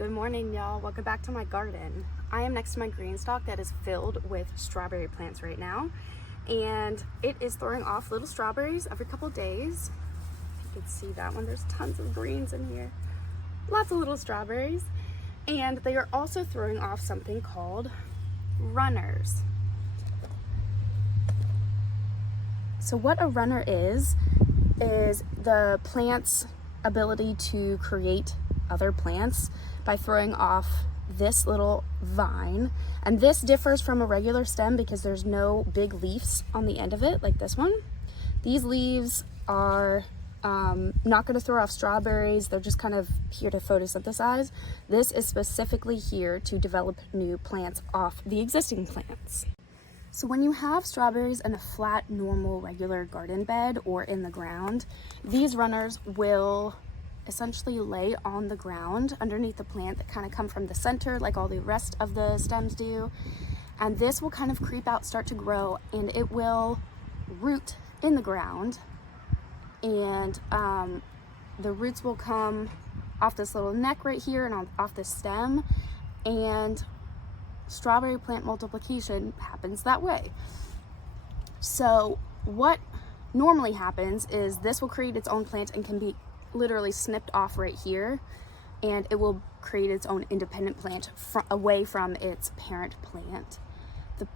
Good morning, y'all. Welcome back to my garden. I am next to my green stalk that is filled with strawberry plants right now, and it is throwing off little strawberries every couple days. If you can see that one, there's tons of greens in here. Lots of little strawberries. And they are also throwing off something called runners. So what a runner is the plant's ability to create other plants by throwing off this little vine. And this differs from a regular stem because there's no big leaves on the end of it like this one. These leaves are not going to throw off strawberries. They're just kind of here to photosynthesize. This is specifically here to develop new plants off the existing plants. So when you have strawberries in a flat, normal, regular garden bed or in the ground, these runners will essentially lay on the ground underneath the plant that kind of come from the center like all the rest of the stems do. And this will kind of creep out, start to grow, and it will root in the ground. And the roots will come off this little neck right here and off the stem. And strawberry plant multiplication happens that way. So what normally happens is this will create its own plant and can be literally snipped off right here, and it will create its own independent plant away from its parent plant. The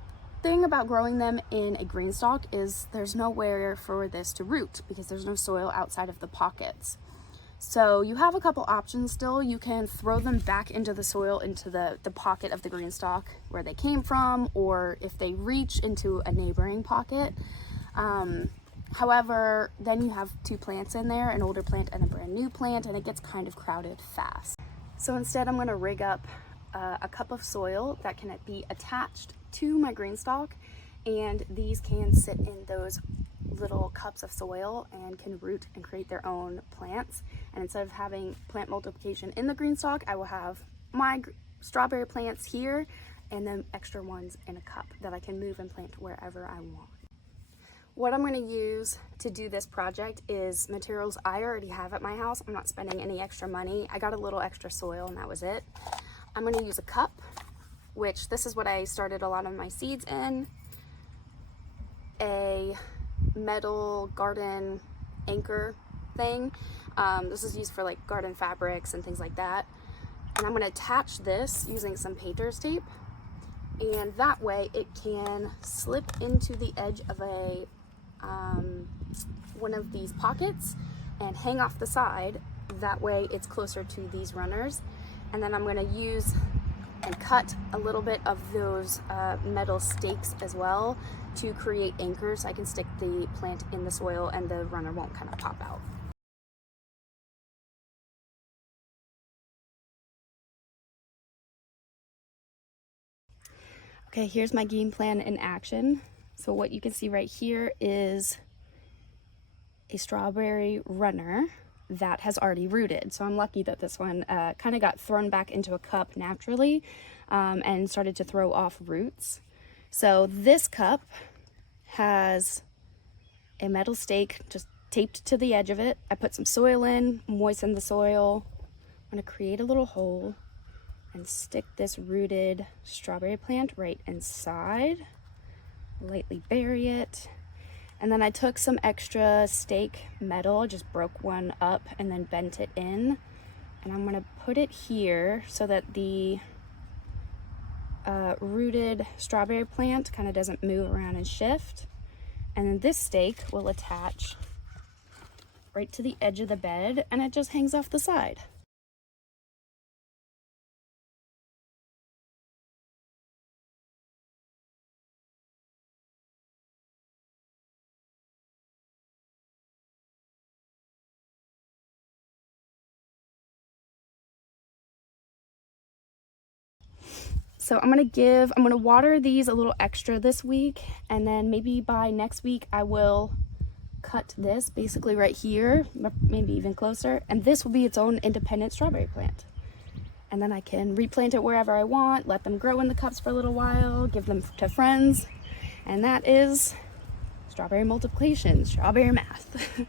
thing about growing them in a green stalk is there's nowhere for this to root because there's no soil outside of the pockets. So you have a couple options still. You can throw them back into the soil, into the pocket of the green stalk where they came from, or if they reach into a neighboring pocket. However, then you have two plants in there, an older plant and a brand new plant, and it gets kind of crowded fast. So instead I'm going to rig up a cup of soil that can be attached to my green stalk, and these can sit in those little cups of soil and can root and create their own plants. And instead of having plant multiplication in the green stalk, I will have my strawberry plants here and then extra ones in a cup that I can move and plant wherever I want. What I'm going to use to do this project is materials I already have at my house. I'm not spending any extra money. I got a little extra soil and that was it. I'm going to use a cup, which this is what I started a lot of my seeds in. A metal garden anchor thing. This is used for like garden fabrics and things like that. And I'm going to attach this using some painter's tape. And that way it can slip into the edge of one of these pockets and hang off the side. That way it's closer to these runners. And then I'm going to use and cut a little bit of those metal stakes as well to create anchors so I can stick the plant in the soil and the runner won't kind of pop out. Okay, here's my game plan in action. So what you can see right here is a strawberry runner that has already rooted. So I'm lucky that this one kind of got thrown back into a cup naturally and started to throw off roots. So this cup has a metal stake just taped to the edge of it. I put some soil in, moistened the soil. I'm gonna create a little hole and stick this rooted strawberry plant right inside. Lightly bury it. And then I took some extra stake metal, just broke one up and then bent it in. And I'm gonna put it here so that the rooted strawberry plant kind of doesn't move around and shift. And then this stake will attach right to the edge of the bed and it just hangs off the side. So I'm gonna water these a little extra this week, and then maybe by next week I will cut this basically right here, maybe even closer, and this will be its own independent strawberry plant. And then I can replant it wherever I want, let them grow in the cups for a little while, give them to friends, and that is strawberry multiplication, strawberry math.